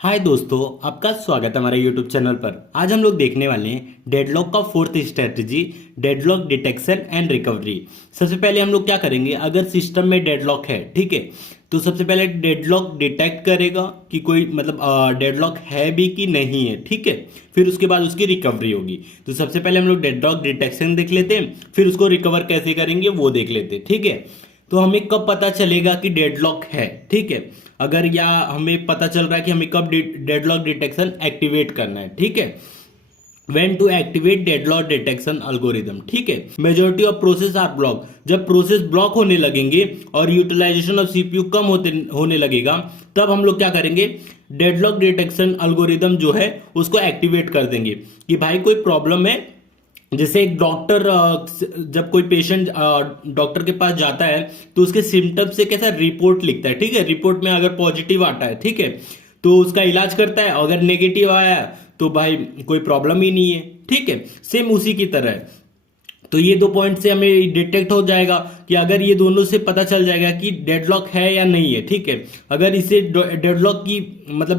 हाय दोस्तों, आपका स्वागत है हमारे यूट्यूब चैनल पर। आज हम लोग देखने वाले हैं डेडलॉक का fourth strategy, deadlock detection and recovery. सबसे पहले हम लोग क्या करेंगे, अगर सिस्टम में डेडलॉक है, ठीक है, तो सबसे पहले डेडलॉक डिटेक्ट करेगा कि कोई डेडलॉक है भी कि नहीं है, ठीक है। फिर उसके बाद उसकी रिकवरी होगी। तो सबसे पहले हम लोग डेडलॉक डिटेक्शन देख लेते हैं, फिर उसको रिकवर कैसे करेंगे वो देख लेते हैं, ठीक है। तो हमें कब पता चलेगा कि डेडलॉक है, ठीक है, अगर या हमें पता चल रहा है कि हमें कब डेडलॉक डिटेक्शन एक्टिवेट करना है, ठीक है। When to activate deadlock detection algorithm, ठीक है। Majority of process R block, जब प्रोसेस ब्लॉक होने लगेंगे और यूटिलाइजेशन ऑफ सीपीयू कम होने लगेगा, तब हम लोग क्या करेंगे, डेडलॉक डिटेक्शन अल्गोरिदम जो है उसको एक्टिवेट कर देंगे कि भाई कोई प्रॉब्लम है। जैसे एक डॉक्टर जब कोई पेशेंट डॉक्टर के पास जाता है तो उसके सिम्टम्स से कैसा रिपोर्ट लिखता है, ठीक है। रिपोर्ट में अगर पॉजिटिव आता है, ठीक है, तो उसका इलाज करता है। अगर नेगेटिव आया तो भाई कोई प्रॉब्लम ही नहीं है, ठीक है। सेम उसी की तरह है। तो ये दो पॉइंट से हमें डिटेक्ट हो जाएगा कि अगर ये दोनों से पता चल जाएगा कि डेडलॉक है या नहीं है, ठीक है। अगर इसे डेडलॉक की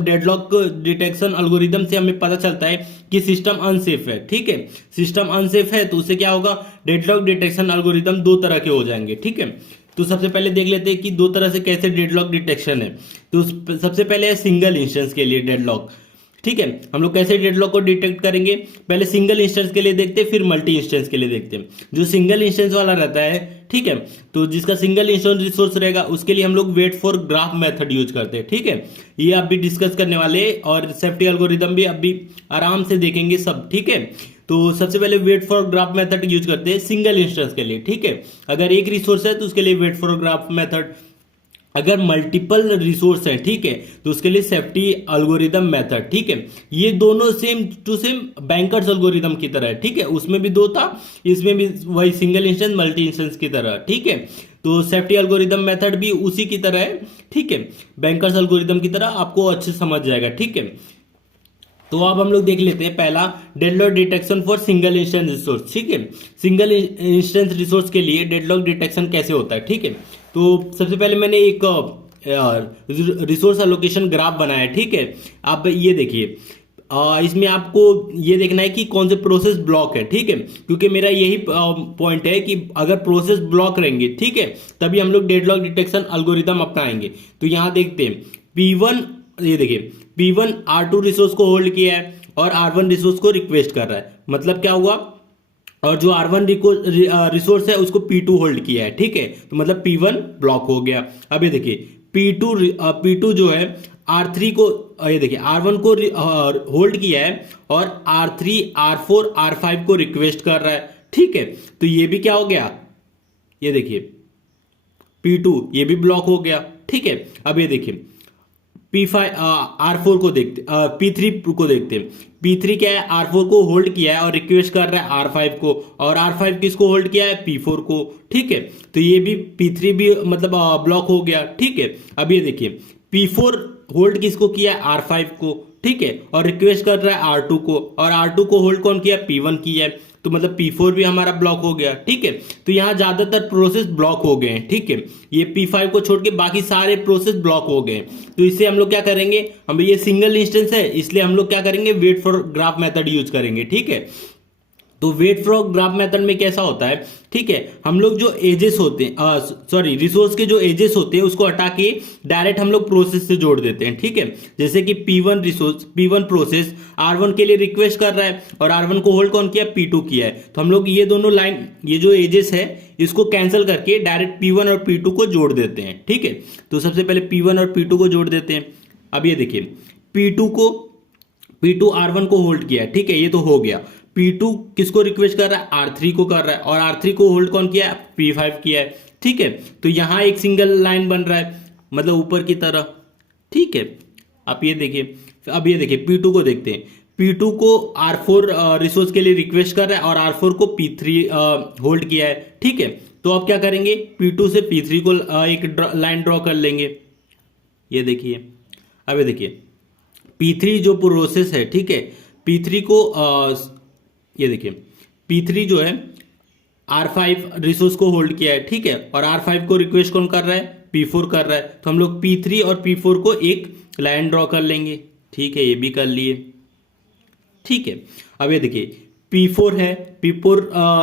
डेडलॉक डिटेक्शन अल्गोरिदम से हमें पता चलता है कि सिस्टम अनसेफ है, ठीक है, सिस्टम अनसेफ है, तो उससे क्या होगा, डेडलॉक डिटेक्शन अल्गोरिदम दो तरह के हो जाएंगे, ठीक है। तो सबसे पहले देख लेते हैं कि दो तरह से कैसे डेडलॉक डिटेक्शन है। तो सबसे पहले है सिंगल इंस्टेंस के लिए डेडलॉक, ठीक है। हम लोग कैसे डेडलॉक को डिटेक्ट करेंगे, पहले सिंगल इंस्टेंस के लिए देखते हैं, फिर मल्टी इंस्टेंस के लिए देखते हैं। जो सिंगल इंस्टेंस वाला रहता है, ठीक है, तो जिसका सिंगल इंस्टेंस रिसोर्स रहेगा उसके लिए हम लोग wait for graph method use करते हैं, ठीक है। ये आप भी डिस्कस करने वाले हैं और सेफ्टी एल्गोरिदम भी अभी आराम से देखेंगे सब, ठीक है। तो सबसे पहले wait for graph method use करते हैं सिंगल इंस्टेंस के लिए, ठीक है। अगर एक रिसोर्स है तो उसके लिए वेट फॉर ग्राफ मेथड, अगर मल्टीपल रिसोर्स है, ठीक है, तो उसके लिए सेफ्टी एल्गोरिदम मेथड, ठीक है। ये दोनों same to same banker's algorithm की तरह है, ठीक है। उसमें भी दो था, इसमें भी वही सिंगल इंस्टेंस मल्टी इंस्टेंस की तरह, ठीक है। तो सेफ्टी एल्गोरिदम मेथड भी उसी की तरह है, ठीक है, बैंकर्स एल्गोरिदम की तरह, आपको अच्छे समझ जाएगा, ठीक है। तो अब हम लोग देख लेते हैं पहला, deadlock detection for single instance resource, ठीक है। सिंगल इंस्टेंस रिसोर्स के लिए डेडलॉक डिटेक्शन कैसे होता है, ठीक है। तो सबसे पहले मैंने एक रिसोर्स एलोकेशन ग्राफ बनाया है, ठीक है। आप ये देखिए, इसमें आपको ये देखना है कि कौन से प्रोसेस ब्लॉक है, ठीक है, क्योंकि मेरा यही पॉइंट है कि अगर प्रोसेस ब्लॉक रहेंगे, ठीक है, तभी हम लोग डेडलॉक डिटेक्शन एल्गोरिदम अपनाएंगे। तो यहां देखते हैं P1, ये देखिए P1 R2 रिसोर्स को होल्ड किया है और R1 रिसोर्स को रिक्वेस्ट कर रहा है, मतलब क्या हुआ, और जो R1 रिसोर्स है उसको P2 होल्ड किया है, ठीक है, तो मतलब P1 ब्लॉक हो गया। अब ये देखिए P2 जो है R3 को, ये देखिए R1 को होल्ड किया है और R3 R4 R5 को रिक्वेस्ट कर रहा है, ठीक है। तो ये भी क्या हो गया, ये देखिए P2 ये भी ब्लॉक हो गया, ठीक है। अब ये देखिए P5 R4 को देखते, P3 को देखते हैं। P3 क्या है, R4 को होल्ड किया है और रिक्वेस्ट कर रहा है R5 को, और R5 किसको होल्ड किया है, P4 को, ठीक है। तो ये भी P3 भी ब्लॉक हो गया, ठीक है। अब ये देखिए P4 होल्ड किसको किया है, R5 को, ठीक है, और रिक्वेस्ट कर रहा है R2 को, और R2 को होल्ड कौन किया, P1 किया है, तो मतलब P4 भी हमारा ब्लॉक हो गया, ठीक है। तो यहां ज्यादातर प्रोसेस ब्लॉक हो गए हैं, ठीक है। ये P5 को छोड़ के बाकी सारे प्रोसेस ब्लॉक हो गए। तो इससे हम लोग क्या करेंगे, हम ये सिंगल इंस्टेंस है इसलिए हम लोग क्या करेंगे, wait for graph method use करेंगे, ठीक है। तो वेट फॉर ग्राफ मेथड में कैसा होता है, ठीक है, हम लोग जो एजेस होते हैं, रिसोर्स के जो एजेस होते हैं उसको हटा के डायरेक्ट हम लोग प्रोसेस से जोड़ देते हैं, ठीक है। जैसे कि P1 प्रोसेस R1 के लिए रिक्वेस्ट कर रहा है और R1 को होल्ड कौन किया, P2 किया है, तो हम लोग ये दोनों लाइन, ये जो एजेस है इसको कैंसिल करके डायरेक्ट P1 और P2 को जोड़ देते हैं, ठीक है। तो सबसे पहले P1 और P2 को जोड़ देते हैं। अब ये देखिए P2 R1 को होल्ड किया है, ठीक है, ये तो हो गया। P2 किसको रिक्वेस्ट कर रहा है, R3 को कर रहा है, और R3 को होल्ड कौन किया है, P5 किया है, ठीक है। तो यहां एक सिंगल लाइन बन रहा है, मतलब ऊपर की तरह, ठीक है। आप ये देखिए, अब ये देखिए P2 को देखते हैं। P2 को R4 रिसोर्स के लिए रिक्वेस्ट कर रहा है और R4 को P3 होल्ड किया है, ठीक है। तो अब क्या करेंगे, P2 से P3 को एक लाइन ड्रॉ कर लेंगे, ये देखिए। अब ये देखिए P3 जो प्रोसेस है, ठीक है, P3 को ये देखिए P3 जो है R5 रिसोर्स को होल्ड किया है, ठीक है, और R5 को रिक्वेस्ट कौन कर रहा है, P4 कर रहा है। तो हम लोग P3 और P4 को एक लाइन ड्रॉ कर लेंगे, ठीक है, ये भी कर लिए। ठीक है, अब ये देखिए P4 है, P4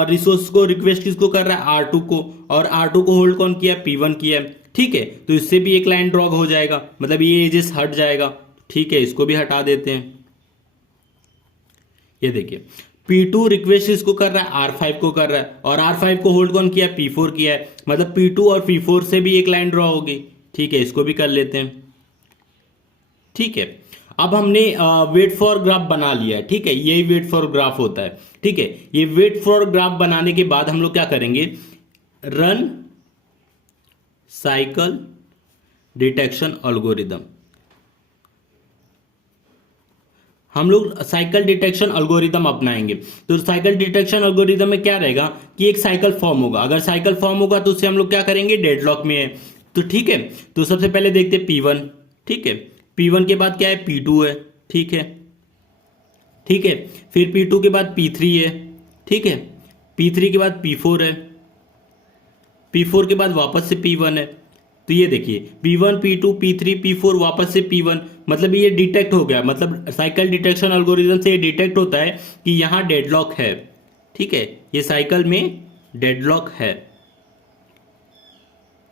रिसोर्स को रिक्वेस्ट किसको कर रहा है, R2 को, और R2 को होल्ड कौन किया, P1 किया है। ठीक है, तो इससे भी एक लाइन ड्रॉ हो जाएगा, मतलब ये एजेस हट जाएगा। ठीक है, इसको भी हटा देते हैं। ये देखिए P2 रिक्वेस्ट इसको कर रहा है, R5 को कर रहा है, और R5 को होल्ड कौन किया, P4 किया है, मतलब P2 और P4 से भी एक लाइन ड्रॉ होगी। ठीक है, इसको भी कर लेते हैं। ठीक है, अब हमने वेट फॉर ग्राफ बना लिया है। ठीक है, यही वेट फॉर ग्राफ होता है। ठीक है, ये वेट फॉर ग्राफ बनाने के बाद हम लोग क्या करेंगे, रन साइकिल डिटेक्शन एल्गोरिदम। हम लोग साइकिल डिटेक्शन एल्गोरिदम अपनाएंगे। तो साइकिल डिटेक्शन एल्गोरिदम में क्या रहेगा कि एक साइकिल फॉर्म होगा। अगर साइकिल फॉर्म होगा तो उससे हम लोग क्या करेंगे, डेडलॉक में है। तो ठीक है, तो सबसे पहले देखते हैं P1। ठीक है, P1 के बाद क्या है, P2 है। ठीक है, ठीक है, फिर P2 के बाद P3 है। ठीक है, P3 के बाद P4 है, P4 के बाद वापस से P1 है। तो ये देखिए P1 P2 P3 P4 वापस से P1, मतलब ये डिटेक्ट हो गया। मतलब साइकिल डिटेक्शन एल्गोरिदम से ये डिटेक्ट होता है कि यहां डेडलॉक है। ठीक है, ये साइकिल में डेडलॉक है।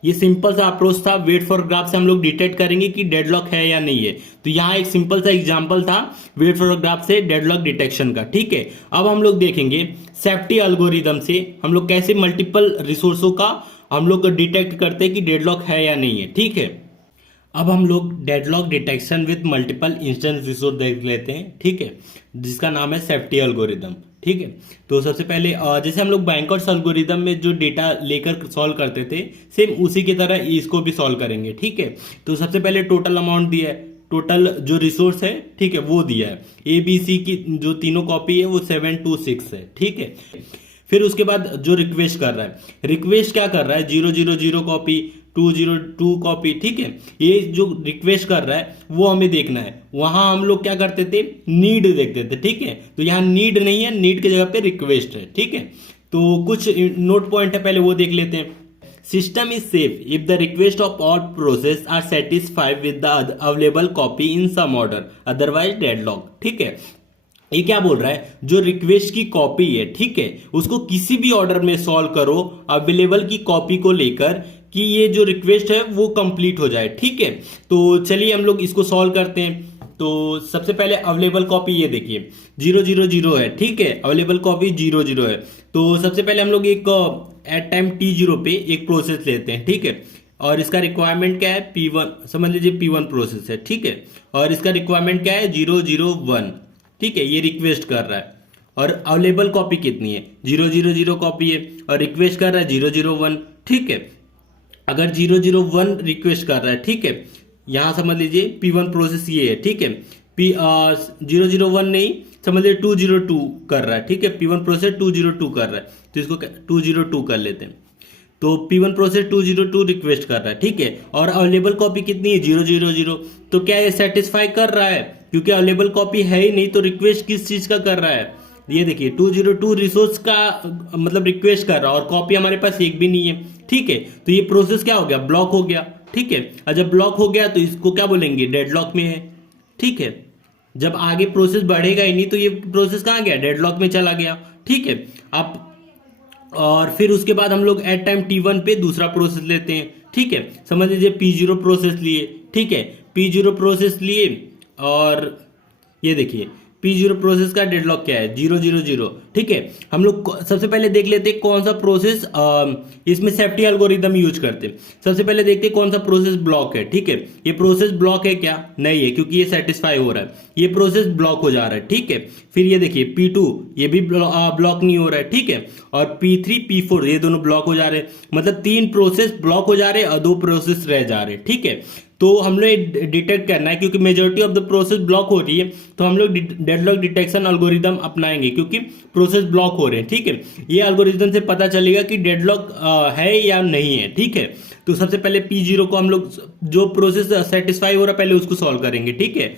ये सिंपल सा अप्रोच था। वेट फॉर ग्राफ से हम लोग डिटेक्ट करेंगे कि डेडलॉक है या नहीं है। तो यहाँ एक सिंपल सा एग्जांपल था वेट फॉर ग्राफ से डेडलॉक डिटेक्शन का। ठीक है, अब हम लोग देखेंगे सेफ्टी एल्गोरिदम से हम लोग कैसे मल्टीपल रिसोर्सों का हम लोग डिटेक्ट करते हैं कि डेडलॉक है या नहीं है। ठीक है, अब हम लोग deadlock detection with multiple instance resource देख लेते हैं। ठीक है, जिसका नाम है सेफ्टी एल्गोरिदम। ठीक है, तो सबसे पहले जैसे हम लोग बैंकर्स एल्गोरिदम में जो डेटा लेकर सॉल्व करते थे, सेम उसी की तरह इसको भी सॉल्व करेंगे। ठीक है, तो सबसे पहले टोटल अमाउंट दिया है, टोटल जो रिसोर्स है, ठीक है, वो दिया है। ABC की जो तीनों कॉपी है वो 726 है। ठीक है, फिर उसके बाद जो रिक्वेस्ट कर रहा है, रिक्वेस्ट क्या कर रहा है, 000 कॉपी, 202 कॉपी। ठीक है, ये जो रिक्वेस्ट कर रहा है वो हमें देखना है। वहां हम लोग क्या करते थे, नीड देखते थे। ठीक है, तो यहाँ नीड नहीं है, नीड की जगह पे रिक्वेस्ट है। ठीक है, तो कुछ नोट पॉइंट है, पहले वो देख लेते हैं। System is safe if the request of all process are satisfied with the available copy in some order, otherwise deadlock. ठीक है, ये क्या बोल रहा है, जो रिक्वेस्ट की कॉपी है, ठीक है, उसको किसी भी ऑर्डर में सॉल्व करो अवेलेबल की कॉपी को लेकर कि ये जो रिक्वेस्ट है वो कंप्लीट हो जाए। ठीक है, तो चलिए हम लोग इसको सॉल्व करते हैं। तो सबसे पहले अवेलेबल कॉपी ये देखिए 000 है। ठीक है, अवेलेबल कॉपी 00 है। तो सबसे पहले हम लोग एक एट टाइम T0 पे एक प्रोसेस लेते हैं। ठीक है, और इसका रिक्वायरमेंट क्या है, P1, समझ लीजिए P1 प्रोसेस है। ठीक है, और इसका रिक्वायरमेंट क्या है, 001। ठीक है, ये रिक्वेस्ट कर रहा है, और अवेलेबल कॉपी कितनी है, 000 कॉपी है, और रिक्वेस्ट कर रहा है 001। ठीक है, अगर 001 रिक्वेस्ट कर रहा है, ठीक है, यहां समझ लीजिए P1 प्रोसेस ये है। ठीक है, 001 नहीं, समझ लीजिए 202 कर रहा है। ठीक है, P1 प्रोसेस 202 कर रहा है, तो इसको 202 कर लेते हैं। तो P1 प्रोसेस 202 रिक्वेस्ट कर रहा है। ठीक है, और अवेलेबल कॉपी कितनी है, 000। तो क्या ये सेटिस्फाई कर रहा है, क्योंकि अवेलेबल कॉपी है ही नहीं, तो रिक्वेस्ट किस चीज का कर रहा है, ये देखिए 202 रिसोर्स का मतलब रिक्वेस्ट कर रहा है, और कॉपी हमारे पास एक भी नहीं है। ठीक है, तो ये प्रोसेस क्या हो गया, ब्लॉक हो गया। ठीक है, और जब ब्लॉक हो गया तो इसको क्या बोलेंगे, डेडलॉक में है। ठीक है, जब आगे प्रोसेस बढ़ेगा ही नहीं तो ये प्रोसेस कहाँ गया, डेडलॉक में चला गया। ठीक है, अब और फिर उसके बाद हम लोग एट टाइम T1 पे दूसरा प्रोसेस लेते हैं। ठीक है, समझ लीजिए P0 प्रोसेस लिए। ठीक है, P0 प्रोसेस लिए, और ये देखिए P0 प्रोसेस का डेडलॉक क्या है, 000। ठीक है, हम लोग सबसे पहले देख लेते हैं कौन सा प्रोसेस इसमें सेफ्टी एल्गोरिदम यूज करते हैं। सबसे पहले देखते हैं कौन सा प्रोसेस ब्लॉक है। ठीक है, ये प्रोसेस ब्लॉक है क्या, नहीं है, क्योंकि ये सेटिस्फाई हो रहा है, ये प्रोसेस ब्लॉक हो जा रहा है। ठीक है, फिर ये देखिए P2 ये भी ब्लॉक नहीं हो रहा है। ठीक है, और P3 P4 ये दोनों ब्लॉक हो जा रहे हैं, मतलब 3 प्रोसेस ब्लॉक हो जा रहे हैं और 2 प्रोसेस रह जा रहे हैं। ठीक है, तो हम लोग डिटेक्ट करना है, क्योंकि majority of the process block हो रही है, तो हम लोग डेडलॉक डिटेक्शन एल्गोरिदम अपनाएंगे, क्योंकि प्रोसेस ब्लॉक हो रहे हैं। ठीक है, ये एल्गोरिदम से पता चलेगा कि डेडलॉक है या नहीं है। ठीक है, तो सबसे पहले P0 को हम लोग जो प्रोसेस सेटिस्फाई हो रहा है पहले उसको सॉल्व करेंगे। ठीक है,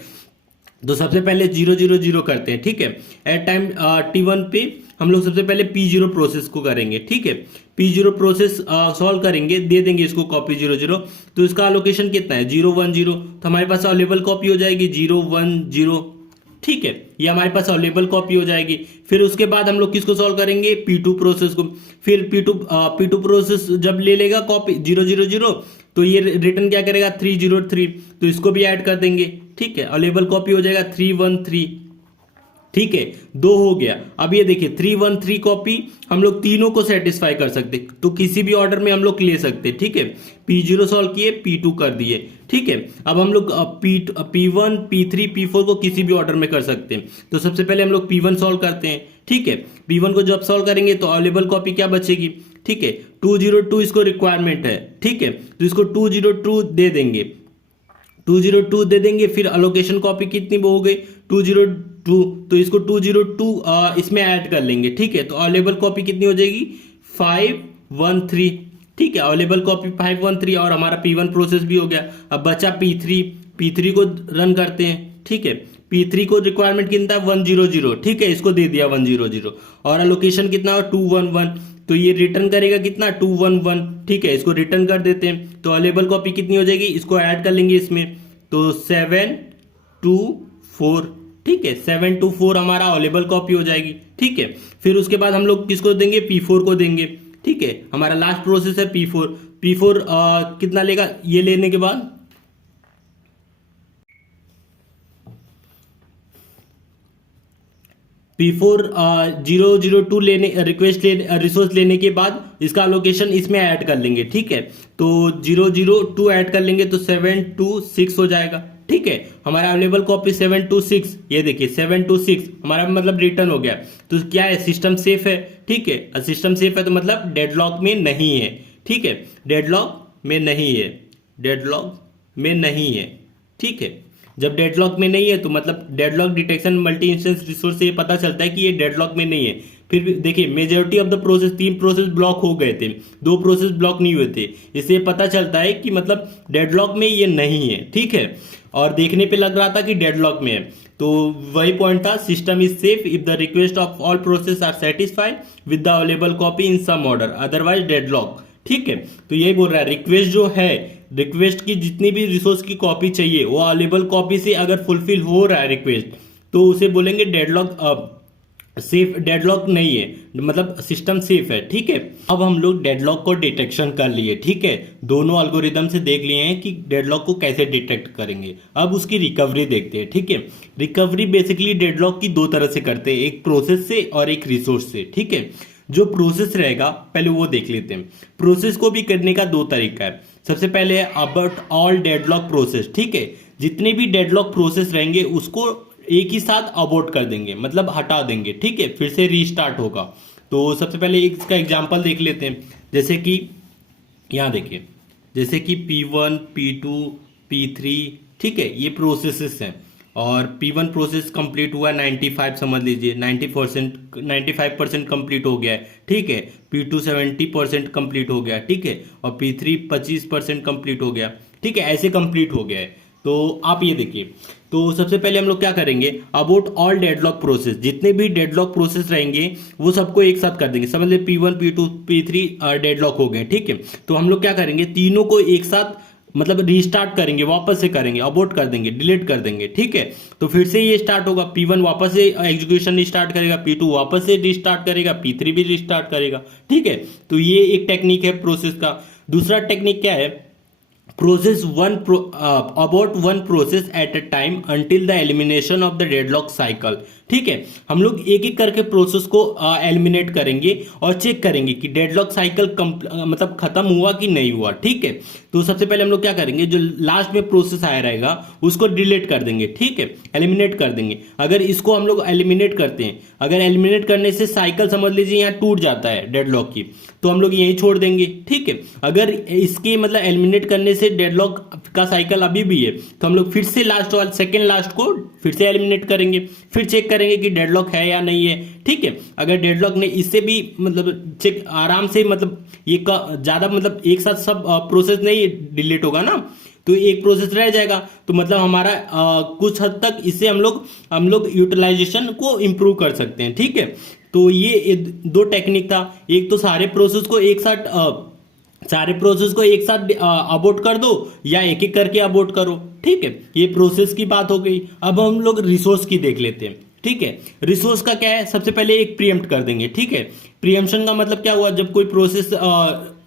तो सबसे पहले 000 करते हैं। ठीक है, एट टाइम T1 पे हम लोग सबसे पहले P0 प्रोसेस को करेंगे, ठीक है। P0 प्रोसेस सॉल्व करेंगे, दे देंगे इसको कॉपी 0 0, तो इसका एलोकेशन कितना है 0 1 0, तो हमारे पास अवेलेबल कॉपी हो जाएगी 0 1 0, ठीक है। ये हमारे पास अवेलेबल कॉपी हो जाएगी। फिर उसके बाद हम लोग किसको सॉल्व करेंगे P2 प्रोसेस को। फिर P2 प्रोसेस जब ले लेगा कॉपी 0 0 0, तो ये रिटर्न क्या करेगा 3 0 3, तो इसको भी ऐड कर देंगे, ठीक है। अवेलेबल कॉपी हो जाएगा 3 1 3, ठीक है। 2 हो गया। अब ये देखिए 3 1 3 कॉपी हम लोग तीनों को सेटिस्फाई कर सकते, तो किसी भी ऑर्डर में हम लोग ले सकते, ठीक है। P0 सॉल्व किए, P2 कर दिए, ठीक है। अब हम लोग P1 P3 P4 को किसी भी ऑर्डर में कर सकते हैं। तो सबसे पहले हम लोग P1 सॉल्व करते हैं, ठीक है। P1 को जब सॉल्व करेंगे तो अवेलेबल कॉपी क्या बचेगी, ठीक है 202 इसको रिक्वायरमेंट है, ठीक है। तो इसको 202 दे देंगे, 202 दे देंगे। फिर अलोकेशन कॉपी कितनी वो हो गई 202, तो इसको 202 इसमें ऐड कर लेंगे, ठीक है। तो अवेलेबल कॉपी कितनी हो जाएगी 513, ठीक है। अवेलेबल कॉपी 513 और हमारा P1 प्रोसेस भी हो गया। अब बचा P3 को रन करते हैं, ठीक है। P3 को रिक्वायरमेंट कितना है 100, ठीक है, इसको दे दिया 100 और अलोकेशन कितना हो 211, तो ये रिटर्न करेगा कितना 211, ठीक है। इसको रिटर्न कर देते हैं, तो अवेलेबल कॉपी कितनी हो जाएगी, इसको ऐड कर लेंगे इसमें, तो 724, ठीक है। 724 हमारा अवेलेबल कॉपी हो जाएगी, ठीक है। फिर उसके बाद हम लोग किसको देंगे P4 को देंगे, ठीक है। हमारा लास्ट प्रोसेस है P4 कितना लेगा ये लेने के बाद P4 002 लेने रिसोर्स लेने के बाद इसका लोकेशन इसमें ऐड कर लेंगे, ठीक है। तो 002 ऐड कर लेंगे तो 726 हो जाएगा, ठीक है। हमारा अवेलेबल कॉपी 726, ये देखिए 726 हमारा मतलब रिटर्न हो गया। तो क्या है सिस्टम सेफ है, ठीक है। सिस्टम सेफ है तो मतलब डेडलॉक में नहीं है, ठीक है। डेडलॉक में नहीं है, डेडलॉक में नहीं है, ठीक है। जब डेडलॉक में नहीं है तो मतलब deadlock detection multi instance resource से ये पता चलता है कि ये डेडलॉक में नहीं है। फिर भी देखिए majority of the process 3 process block हो गए थे, 2 प्रोसेस ब्लॉक नहीं हुए थे, इससे पता चलता है कि मतलब डेडलॉक में ये नहीं है, ठीक है। और देखने पे लग रहा था कि डेडलॉक में है, तो वही पॉइंट था system is safe if the request of all process are satisfied with the available copy in some order otherwise deadlock, ठीक है। तो यही बोल रहा है रिक्वेस्ट जो है, रिक्वेस्ट की जितनी भी रिसोर्स की कॉपी चाहिए वो अवेलेबल कॉपी से अगर फुलफिल हो रहा है रिक्वेस्ट, तो उसे बोलेंगे डेडलॉक सेफ, डेडलॉक नहीं है, मतलब सिस्टम सेफ है, ठीक है। अब हम लोग डेडलॉक को डिटेक्शन कर लिए, ठीक है। दोनों एल्गोरिदम से देख लिए हैं कि डेडलॉक को कैसे डिटेक्ट करेंगे। अब उसकी रिकवरी देखते हैं, ठीक है। रिकवरी बेसिकली डेडलॉक की 2 तरह से करते हैं, एक प्रोसेस से और एक रिसोर्स से, ठीक है। जो प्रोसेस रहेगा पहले वो देख लेते हैं। प्रोसेस को भी करने का 2 तरीका है। सबसे पहले है अबाउट ऑल डेडलॉक प्रोसेस, ठीक है। जितने भी डेडलॉक प्रोसेस रहेंगे उसको एक ही साथ अबॉर्ट कर देंगे, मतलब हटा देंगे, ठीक है। फिर से रीस्टार्ट होगा। तो सबसे पहले इसका एग्जांपल देख लेते हैं, जैसे कि यहाँ देखिए, जैसे कि P1 P2 P3, ठीक है, ये प्रोसेसेस हैं और P1 प्रोसेस कंप्लीट हुआ 95, समझ लीजिए 95% कंप्लीट हो गया है, ठीक है। P2 70% कंप्लीट हो गया, ठीक है। और P3 25% कंप्लीट हो गया, ठीक है। ऐसे कंप्लीट हो गया है। तो आप ये देखिए, तो सबसे पहले हम लोग क्या करेंगे अबाउट ऑल डेडलॉक प्रोसेस, जितने भी डेडलॉक प्रोसेस रहेंगे वो सबको एक साथ कर देंगे। समझ लीजिए P1 P2 P3 डेडलॉक हो गए, ठीक है। तो हम लोग क्या करेंगे तीनों को एक साथ मतलब रीस्टार्ट करेंगे, वापस से करेंगे, अबॉर्ट कर देंगे, डिलीट कर देंगे, ठीक है। तो फिर से ये स्टार्ट होगा, P1 वापस से एग्जीक्यूशन स्टार्ट करेगा, P2 वापस से रिस्टार्ट करेगा, P3 भी रिस्टार्ट करेगा, ठीक है। तो ये एक टेक्निक है प्रोसेस का। दूसरा टेक्निक क्या है, process about one process at a time until the elimination of the deadlock cycle, ठीक है। हम लोग एक एक करके प्रोसेस को एलिमिनेट करेंगे और चेक करेंगे कि डेडलॉक साइकिल मतलब खत्म हुआ कि नहीं हुआ, ठीक है। तो सबसे पहले हम लोग क्या करेंगे, जो लास्ट में प्रोसेस आया रहेगा उसको डिलीट कर देंगे, ठीक है, एलिमिनेट कर देंगे। अगर इसको हम लोग एलिमिनेट करते हैं, अगर एलिमिनेट करने से साइकिल समझ लीजिए यहाँ टूट जाता है डेडलॉक की, तो हम लोग यहीं छोड़ देंगे, ठीक है। अगर इसके मतलब एलिमिनेट करने से डेडलॉक का साइकिल अभी भी है तो हम लोग फिर से लास्ट वाला सेकेंड लास्ट को फिर से एलिमिनेट करेंगे, फिर चेक करेंगे कि डेडलॉक है या नहीं है, ठीक है। अगर डेडलॉक ने इससे भी मतलब चेक आराम से मतलब ये ज्यादा मतलब एक साथ सब प्रोसेस नहीं डिलीट होगा ना, तो एक प्रोसेस रह जाएगा, तो मतलब हमारा कुछ हद तक इससे हम लोग यूटिलाइजेशन को इंप्रूव कर सकते हैं, ठीक है। तो ये दो टेक्निक था। एक तो सारे प्रोसेस को एक साथ अबॉर्ट कर दो, या एक एक करके अबॉर्ट करो। ठीक है, ये प्रोसेस की बात हो गई। अब हम लोग रिसोर्स की देख लेते हैं। ठीक है, रिसोर्स का क्या है, सबसे पहले एक प्रीएम्प्ट कर देंगे। ठीक है, प्रीएम्प्शन का मतलब क्या हुआ, जब कोई प्रोसेस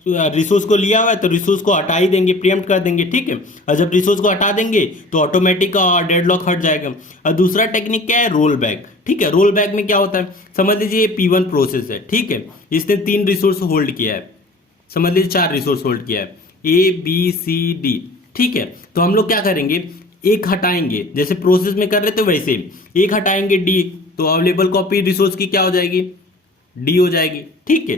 रिसोर्स को लिया हुआ है तो रिसोर्स को हटा ही देंगे, प्रीएम्प्ट कर देंगे। ठीक है, और जब रिसोर्स को हटा देंगे तो ऑटोमेटिक डेडलॉक हट जाएगा। और दूसरा टेक्निक क्या है, रोल बैक। ठीक है, रोल बैक में क्या होता है, समझ लीजिए ये P1 प्रोसेस है। ठीक है, इसने 3 रिसोर्स होल्ड किया है, समझ लीजिए 4 रिसोर्स होल्ड किया है, ABCD। ठीक है, तो हम लोग क्या करेंगे, एक हटाएंगे, जैसे प्रोसेस में कर रहे थे वैसे एक हटाएंगे D, तो अवेलेबल कॉपी रिसोर्स की क्या हो जाएगी, D हो जाएगी। ठीक है,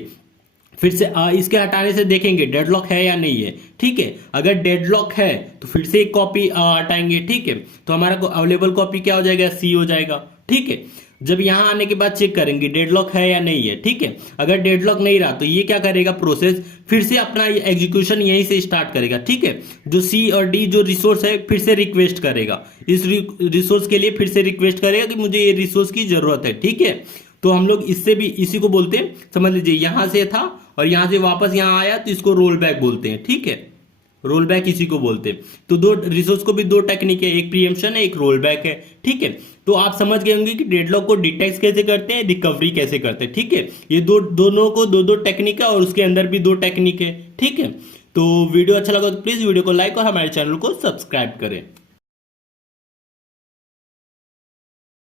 फिर से इसके हटाने से देखेंगे डेडलॉक है या नहीं है। ठीक है, अगर डेडलॉक है तो फिर से एक कॉपी हटाएंगे। ठीक है, तो हमारा अवेलेबल कॉपी क्या हो जाएगा, C हो जाएगा। ठीक है, जब यहां आने के बाद चेक करेंगे डेडलॉक है या नहीं है। ठीक है, अगर डेडलॉक नहीं रहा तो ये क्या करेगा, प्रोसेस फिर से अपना एग्जीक्यूशन यहीं से स्टार्ट करेगा। ठीक है, जो C और D जो रिसोर्स है फिर से रिक्वेस्ट करेगा, इस रिसोर्स के लिए फिर से रिक्वेस्ट करेगा कि मुझे ये रिसोर्स की जरूरत है। ठीक है, तो हम लोग इससे भी इसी को बोलते हैं, समझ लीजिए यहां से था और यहां से वापस यहां आया तो इसको रोल बैक बोलते हैं। ठीक है, रोल बैक इसी को बोलते हैं। तो दो रिसोर्स को भी दो टेक्निक है, एक प्रीएम्प्शन है, एक रोल बैक है। ठीक है, तो आप समझ गए होंगे कि डेडलॉक को डिटेक्ट कैसे करते हैं, रिकवरी कैसे करते हैं। ठीक है, ये दोनों को दो टेक्निक है और उसके अंदर भी 2 टेक्निक है। ठीक है, तो वीडियो अच्छा लगा तो प्लीज वीडियो को लाइक और हमारे चैनल को सब्सक्राइब करें।